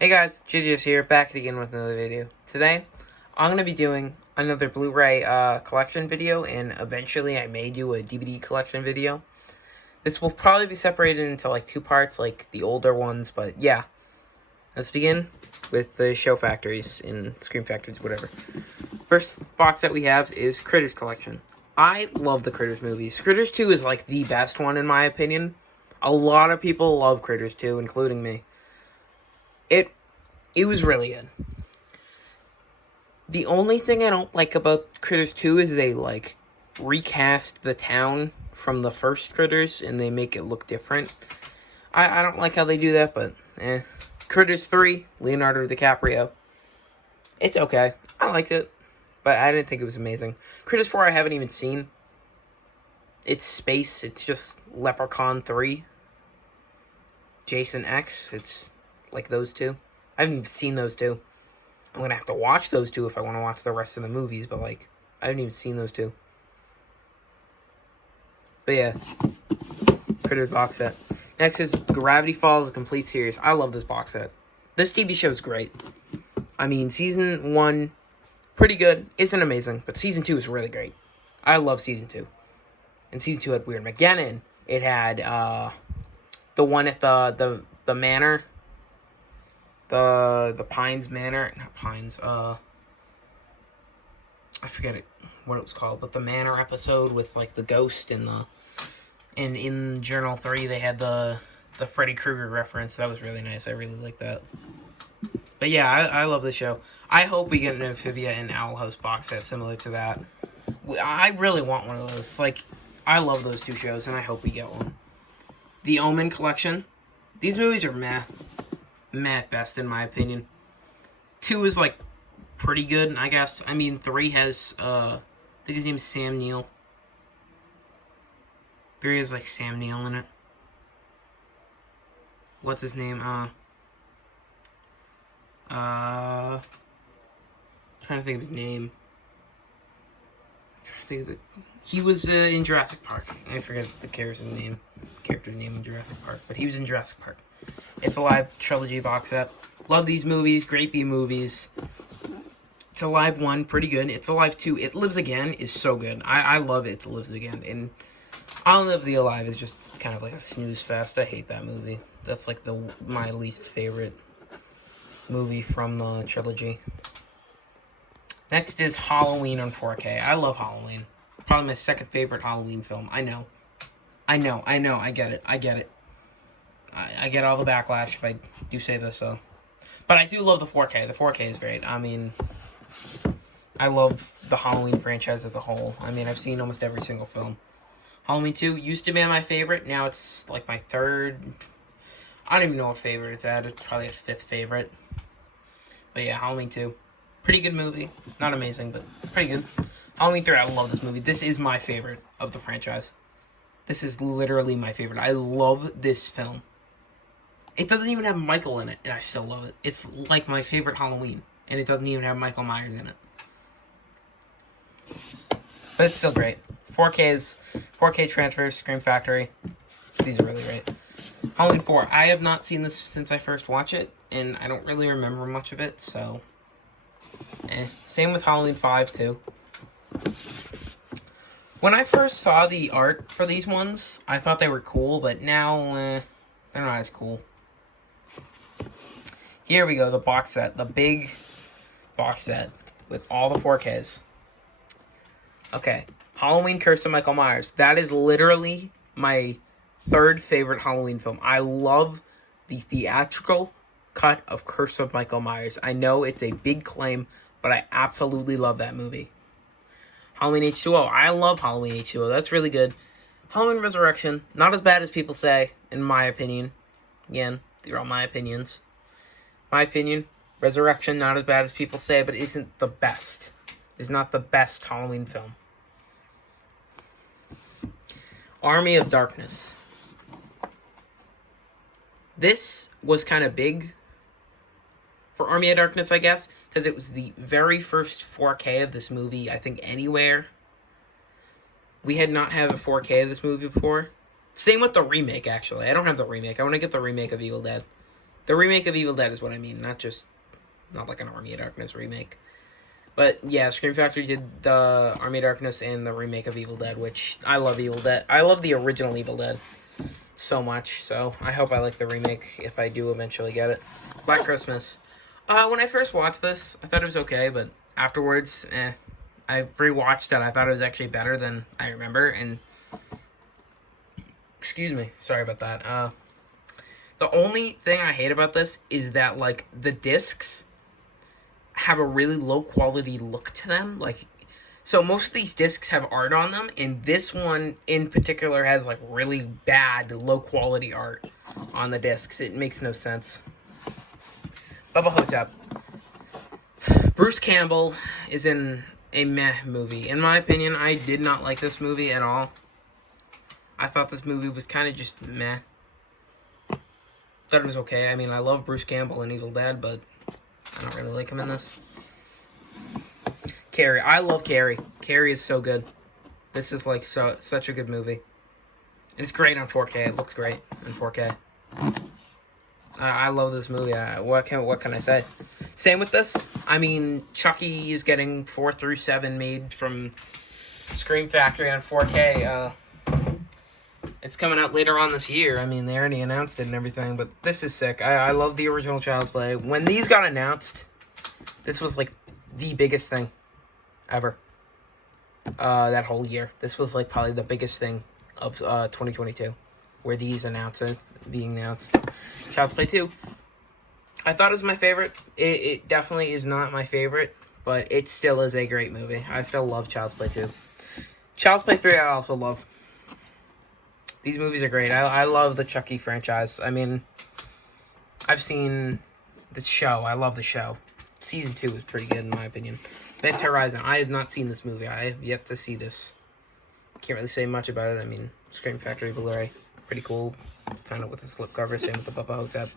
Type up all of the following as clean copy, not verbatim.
Hey guys, JJ's here, back again with another video. Today, I'm going to be doing another Blu Ray collection video, and eventually I may do a DVD collection video. This will probably be separated into like two parts, like the older ones, but yeah. Let's begin with the show factories and Scream Factories, whatever. First box that we have is Critters Collection. I love the Critters movies. Critters 2 is like the best one in my opinion. A lot of people love Critters 2, including me. It was really good. The only thing I don't like about Critters 2 is they, like, recast the town from the first Critters, and they make it look different. I don't like how they do that, but, Critters 3, Leonardo DiCaprio. It's okay. I liked it, but I didn't think it was amazing. Critters 4 I haven't even seen. It's space. It's just Leprechaun 3. Jason X. It's like those two. I haven't even seen those two. I'm going to have to watch those two if I want to watch the rest of the movies, but, like, I haven't even seen those two. But, yeah. Critters box set. Next is Gravity Falls, a complete series. I love this box set. This TV show is great. I mean, Season 1, pretty good. Isn't amazing, but Season 2 is really great. I love Season 2. And Season 2 had Weird McGinnon. It had, the one at the manor. The Pines Manor, not Pines, I forget what it was called, but the Manor episode with, like, the ghost and in Journal 3, they had the Freddy Krueger reference. That was really nice. I really like that. But yeah, I love the show. I hope we get an Amphibia and Owl House box set similar to that. I really want one of those. Like, I love those two shows, and I hope we get one. The Omen Collection. These movies are meh at best, in my opinion. 2 is, like, pretty good, I guess. I mean, 3 has, I think his name is Sam Neill. 3 has, like, Sam Neill in it. What's his name? Trying to think of his name. He was, in Jurassic Park. I forget the character's name in Jurassic Park, but he was in Jurassic Park. It's a live trilogy box set. Love these movies. Great B movies. It's a live 1. Pretty good. It's a live 2. It Lives Again is so good. I love It Lives Again. And I'll Live the Alive is just kind of like a snooze fest. I hate that movie. That's like my least favorite movie from the trilogy. Next is Halloween on 4K. I love Halloween. Probably my second favorite Halloween film. I know. I get it. I get all the backlash if I do say this, though. But I do love the 4K. The 4K is great. I mean, I love the Halloween franchise as a whole. I mean, I've seen almost every single film. Halloween 2 used to be my favorite. Now it's like my third. I don't even know what favorite it's at. It's probably a 5th favorite. But yeah, Halloween 2. Pretty good movie. Not amazing, but pretty good. Halloween 3, I love this movie. This is my favorite of the franchise. This is literally my favorite. I love this film. It doesn't even have Michael in it, and I still love it. It's like my favorite Halloween, and it doesn't even have Michael Myers in it. But it's still great. 4K transfers, Scream Factory. These are really great. Halloween 4. I have not seen this since I first watched it, and I don't really remember much of it, so Same with Halloween 5, too. When I first saw the art for these ones, I thought they were cool, but now, they're not as cool. Here we go, the box set. The big box set with all the 4Ks. Okay, Halloween Curse of Michael Myers. That is literally my third favorite Halloween film. I love the theatrical cut of Curse of Michael Myers. I know it's a big claim, but I absolutely love that movie. Halloween H2O. I love Halloween H2O. That's really good. Halloween Resurrection. Not as bad as people say, in my opinion. Again, these are all my opinions. My opinion, Resurrection, not as bad as people say, but isn't the best. Is not the best Halloween film. Army of Darkness. This was kind of big for Army of Darkness, I guess, because it was the very first 4K of this movie, I think, anywhere. We had not had a 4K of this movie before. Same with the remake, actually. I don't have the remake. I want to get the remake of Evil Dead. The remake of Evil Dead is what I mean, not like an Army of Darkness remake. But yeah, Scream Factory did the Army of Darkness and the remake of Evil Dead, which I love Evil Dead. I love the original Evil Dead so much, so I hope I like the remake if I do eventually get it. Black Christmas. When I first watched this, I thought it was okay, but afterwards, I rewatched it. I thought it was actually better than I remember, and excuse me, sorry about that. The only thing I hate about this is that, like, the discs have a really low quality look to them. Like, so most of these discs have art on them, and this one in particular has, like, really bad, low quality art on the discs. It makes no sense. Bubba Hotep. Bruce Campbell is in a meh movie. In my opinion, I did not like this movie at all. I thought this movie was kind of just meh. Thought it was okay. I mean, I love Bruce Campbell in Evil Dead, but I don't really like him in this. Carrie. I love Carrie. Carrie is so good. This is like such a good movie. And it's great on 4K. It looks great in 4K. I love this movie. What can I say? Same with this. I mean, Chucky is getting 4 through 7 made from Scream Factory on 4K. It's coming out later on this year. I mean, they already announced it and everything, but this is sick. I love the original Child's Play. When these got announced, this was like the biggest thing ever. That whole year. This was like probably the biggest thing of 2022, where these being announced. Child's Play 2. I thought it was my favorite. It definitely is not my favorite, but it still is a great movie. I still love Child's Play 2. Child's Play 3 I also love. These movies are great. I love the Chucky franchise. I mean, I've seen the show. I love the show. Season 2 is pretty good in my opinion. Event Horizon. I have not seen this movie. I have yet to see this. Can't really say much about it. I mean, Scream Factory Blu Ray. Pretty cool. Found it with the slipcover. Same with the Bubba Hotep.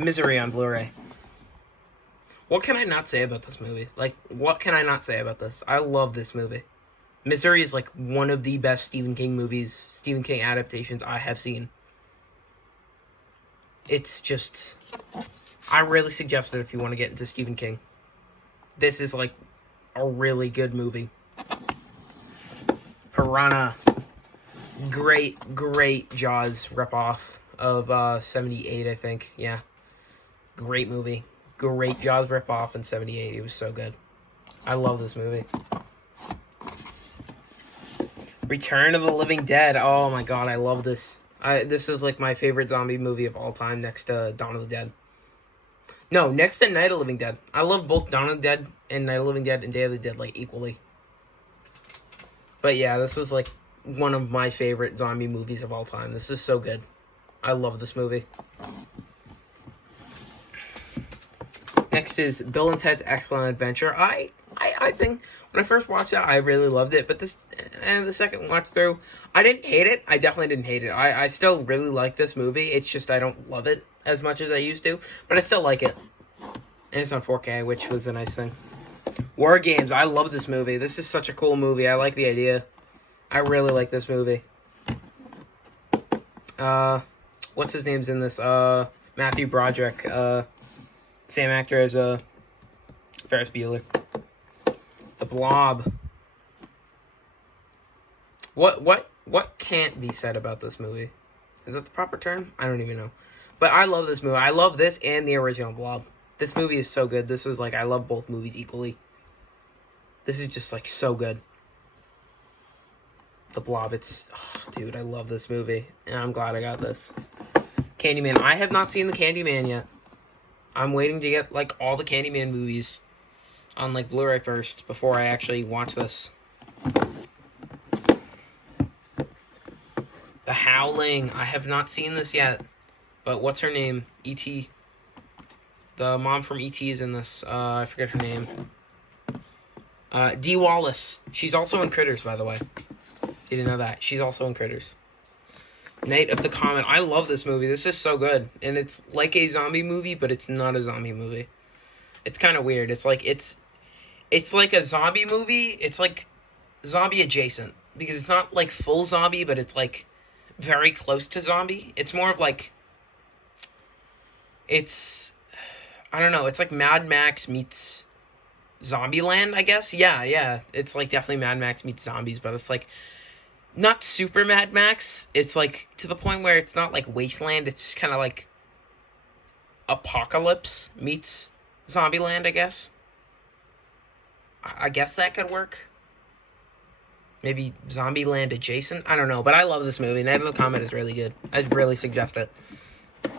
Misery on Blu Ray. What can I not say about this movie? Like, what can I not say about this? I love this movie. Misery is like one of the best Stephen King adaptations I have seen. It's just, I really suggest it if you want to get into Stephen King. This is like a really good movie. Piranha. Great Jaws ripoff of 78, I think. Yeah. Great movie. Great Jaws ripoff in 78. It was so good. I love this movie. Return of the Living Dead. Oh my god, I love this. This is like my favorite zombie movie of all time, next to Dawn of the Dead. No, next to Night of the Living Dead. I love both Dawn of the Dead and Night of the Living Dead and Day of the Dead like equally. But yeah, this was like one of my favorite zombie movies of all time. This is so good. I love this movie. Next is Bill and Ted's Excellent Adventure. I think when I first watched it, I really loved it. But the second watch through, I didn't hate it. I definitely didn't hate it. I still really like this movie. It's just I don't love it as much as I used to. But I still like it. And it's on 4K, which was a nice thing. War Games. I love this movie. This is such a cool movie. I like the idea. I really like this movie. What's his name's in this? Matthew Broderick. Same actor as Ferris Bueller. The Blob. What can't be said about this movie? Is that the proper term? I don't even know. But I love this movie. I love this and the original Blob. This movie is so good. This is like, I love both movies equally. This is just like so good. The Blob, dude, I love this movie. And I'm glad I got this. Candyman. I have not seen the Candyman yet. I'm waiting to get like all the Candyman movies on like Blu-ray first before I actually watch this. The Howling. I have not seen this yet. But what's her name? E.T. The mom from E.T. is in this. I forget her name. Dee Wallace. She's also in Critters, by the way. You didn't know that. She's also in Critters. Night of the Comet. I love this movie. This is so good. And it's like a zombie movie, but it's not a zombie movie. It's kind of weird. It's like a zombie movie. It's like zombie adjacent. Because it's not like full zombie, but it's like very close to zombie. It's more of like It's, I don't know, it's like Mad Max meets Zombieland, I guess. Yeah. It's like definitely Mad Max meets zombies, but it's like not super Mad Max. It's like to the point where it's not like Wasteland. It's just kind of like Apocalypse meets Zombieland, I guess. I guess that could work. Maybe Zombieland adjacent. I don't know, but I love this movie. Night of the Comet is really good. I'd really suggest it.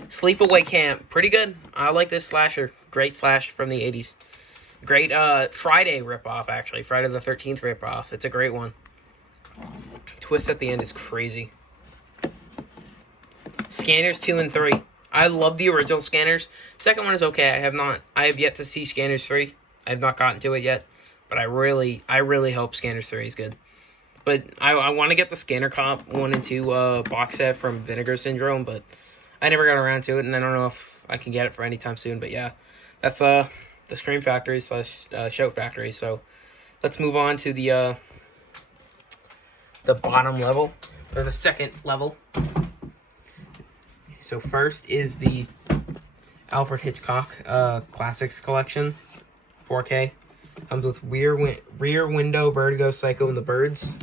Sleepaway Camp, pretty good. I like this slasher. Great slash from the 80s. Great Friday ripoff, actually. Friday the 13th ripoff. It's a great one. Twist at the end is crazy. Scanners 2 and 3. I love the original Scanners. Second one is okay. I have yet to see Scanners 3. I have not gotten to it yet. But I really hope Scanners 3 is good. But I want to get the Scanner Cop 1 and 2 box set from Vinegar Syndrome, but I never got around to it, and I don't know if I can get it for any time soon. But yeah, that's the Scream Factory / Shout Factory. So let's move on to the bottom level, or the second level. So first is the Alfred Hitchcock Classics Collection, 4K. Comes with Rear Window, Vertigo, Psycho, and the Birds.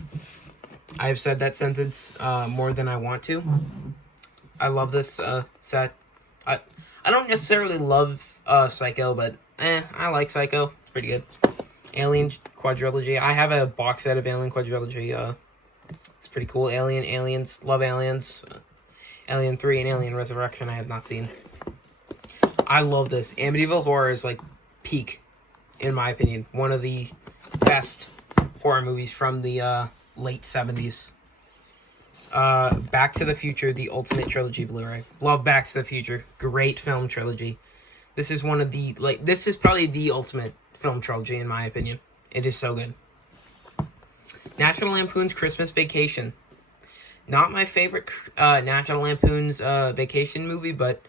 I have said that sentence more than I want to. I love this set. I don't necessarily love Psycho, but I like Psycho. It's pretty good. Alien Quadrilogy. I have a box set of Alien Quadrilogy. It's pretty cool. Aliens, love Aliens. Alien 3 and Alien Resurrection I have not seen. I love this. Amityville Horror is like peak, in my opinion. One of the best horror movies from the late 70s. Back to the Future, the Ultimate Trilogy Blu-ray. Love Back to the Future. Great film trilogy. This is one of the, this is probably the ultimate film trilogy, in my opinion. It is so good. National Lampoon's Christmas Vacation. Not my favorite National Lampoon's Vacation movie, but,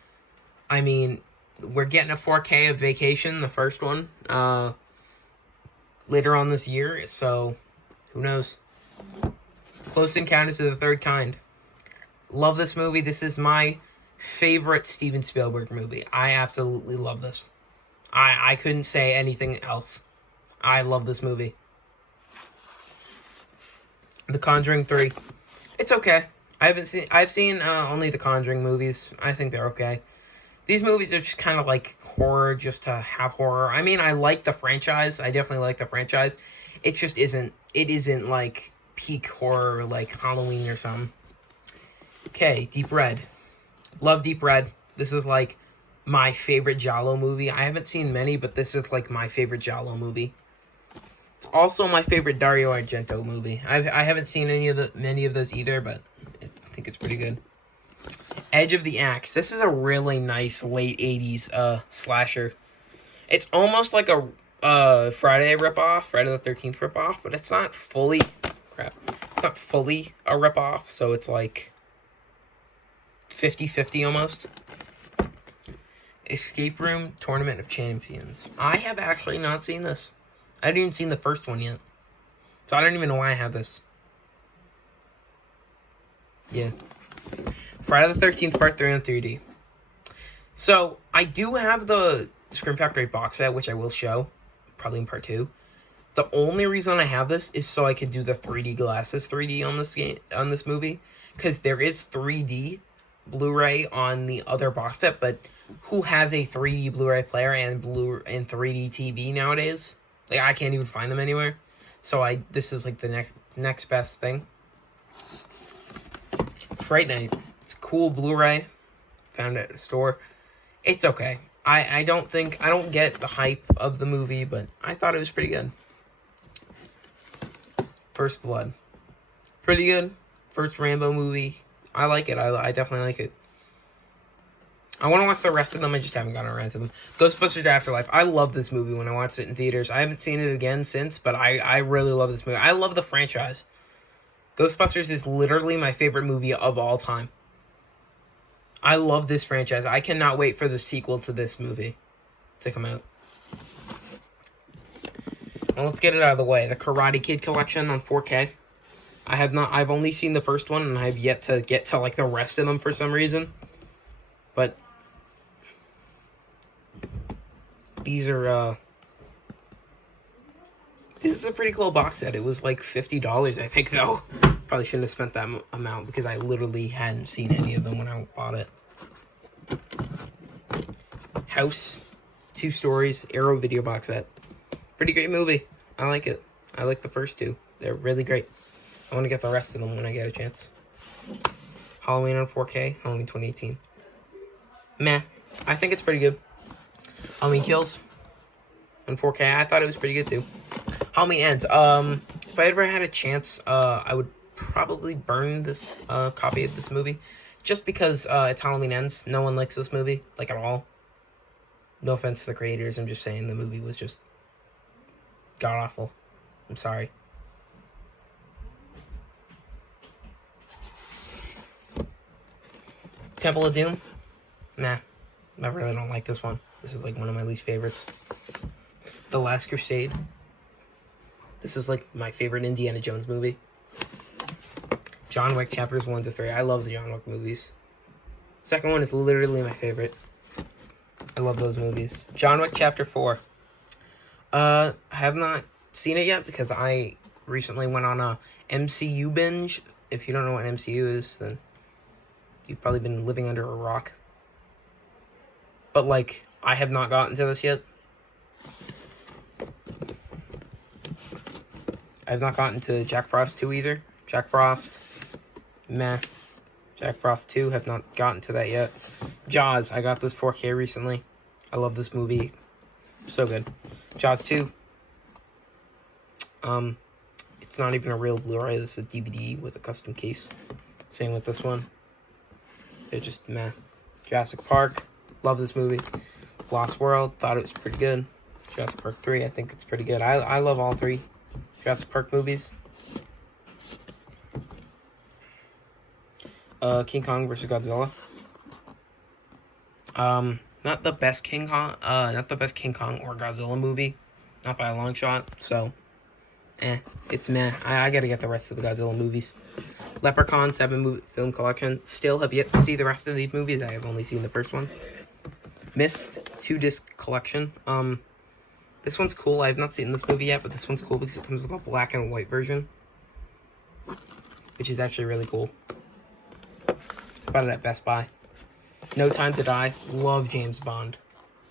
I mean, we're getting a 4K of Vacation, the first one, later on this year, so who knows. Close Encounters of the Third Kind. Love this movie. This is my favorite Steven Spielberg movie. I absolutely love this. I couldn't say anything else. I love this movie. The Conjuring 3. It's okay. I've seen only the Conjuring movies. I think they're okay. These movies are just kind of like horror just to have horror. I mean, I like the franchise. I definitely like the franchise. It just isn't, like peak horror like Halloween or something. Okay, Deep Red. Love Deep Red. This is like my favorite Giallo movie. I haven't seen many, but this is like my favorite Giallo movie. It's also my favorite Dario Argento movie. I haven't seen many of those either, but I think it's pretty good. Edge of the Axe. This is a really nice late 80s slasher. It's almost like a Friday ripoff, Friday the 13th ripoff, but it's not fully it's not fully a ripoff, so it's like 50-50 almost. Escape Room Tournament of Champions. I have actually not seen this. I haven't even seen the first one yet. So I don't even know why I have this. Yeah. Friday the 13th Part 3 on 3D. So, I do have the Scream Factory box set, which I will show, probably in Part 2. The only reason I have this is so I can do the 3D glasses 3D on this movie. Because there is 3D Blu-ray on the other box set, but who has a 3D Blu-ray player and 3D TV nowadays? Like, I can't even find them anywhere. So this is like the next best thing. Fright Night. It's a cool Blu-ray. Found it at a store. It's okay. I don't get the hype of the movie, but I thought it was pretty good. First Blood. Pretty good. First Rambo movie. I like it. I definitely like it. I want to watch the rest of them. I just haven't gotten around to them. Ghostbusters Afterlife. I love this movie when I watched it in theaters. I haven't seen it again since, but I really love this movie. I love the franchise. Ghostbusters is literally my favorite movie of all time. I love this franchise. I cannot wait for the sequel to this movie to come out. Well, let's get it out of the way. The Karate Kid collection on 4K. I've only seen the first one, and I have yet to get to like the rest of them for some reason. But These are, this is a pretty cool box set. It was like $50, I think, though. Probably shouldn't have spent that amount because I literally hadn't seen any of them when I bought it. House, 2 stories, Arrow video box set. Pretty great movie. I like it. I like the first 2. They're really great. I want to get the rest of them when I get a chance. Halloween on 4K, Halloween 2018. Meh. I think it's pretty good. Halloween Kills on 4K. I thought it was pretty good too. Halloween Ends. If I ever had a chance, I would probably burn this copy of this movie, just because it's Halloween Ends. No one likes this movie, like, at all. No offense to the creators. I'm just saying the movie was just god awful. I'm sorry. Temple of Doom. Nah, I really don't like this one. This is like one of my least favorites. The Last Crusade. This is like my favorite Indiana Jones movie. John Wick chapters 1 to 3. I love the John Wick movies. Second one is literally my favorite. I love those movies. John Wick chapter 4. I have not seen it yet because I recently went on a MCU binge. If you don't know what MCU is, then you've probably been living under a rock. But, like, I have not gotten to this yet. I have not gotten to Jack Frost 2 either. Jack Frost, meh. Jack Frost 2, have not gotten to that yet. Jaws, I got this 4K recently. I love this movie. So good. Jaws 2. It's not even a real Blu Ray. This is a DVD with a custom case. Same with this one. They're just meh. Jurassic Park. Love this movie. Lost World. Thought it was pretty good. Jurassic Park 3. I think it's pretty good. I love all 3 Jurassic Park movies. King Kong versus Godzilla. Not the best King Kong or Godzilla movie. Not by a long shot. So, it's meh. I gotta get the rest of the Godzilla movies. Leprechaun 7 film collection. Still have yet to see the rest of these movies. I have only seen the first one. Mist 2-disc collection. This one's cool. I have not seen this movie yet, but this one's cool because it comes with a black and white version, which is actually really cool. Bought it at Best Buy. No Time to Die. Love James Bond.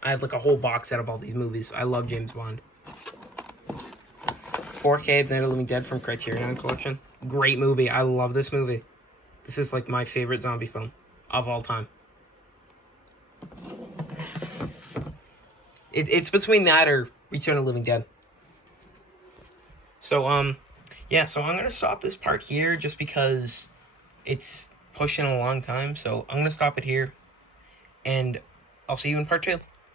I have like a whole box set of all these movies. I love James Bond. 4K Night of the Living Dead from Criterion Collection. Great movie. I love this movie. This is like my favorite zombie film of all time. It's between that or Return of the Living Dead. So, yeah, so I'm going to stop this part here just because it's pushing a long time. So I'm going to stop it here, and I'll see you in part 2.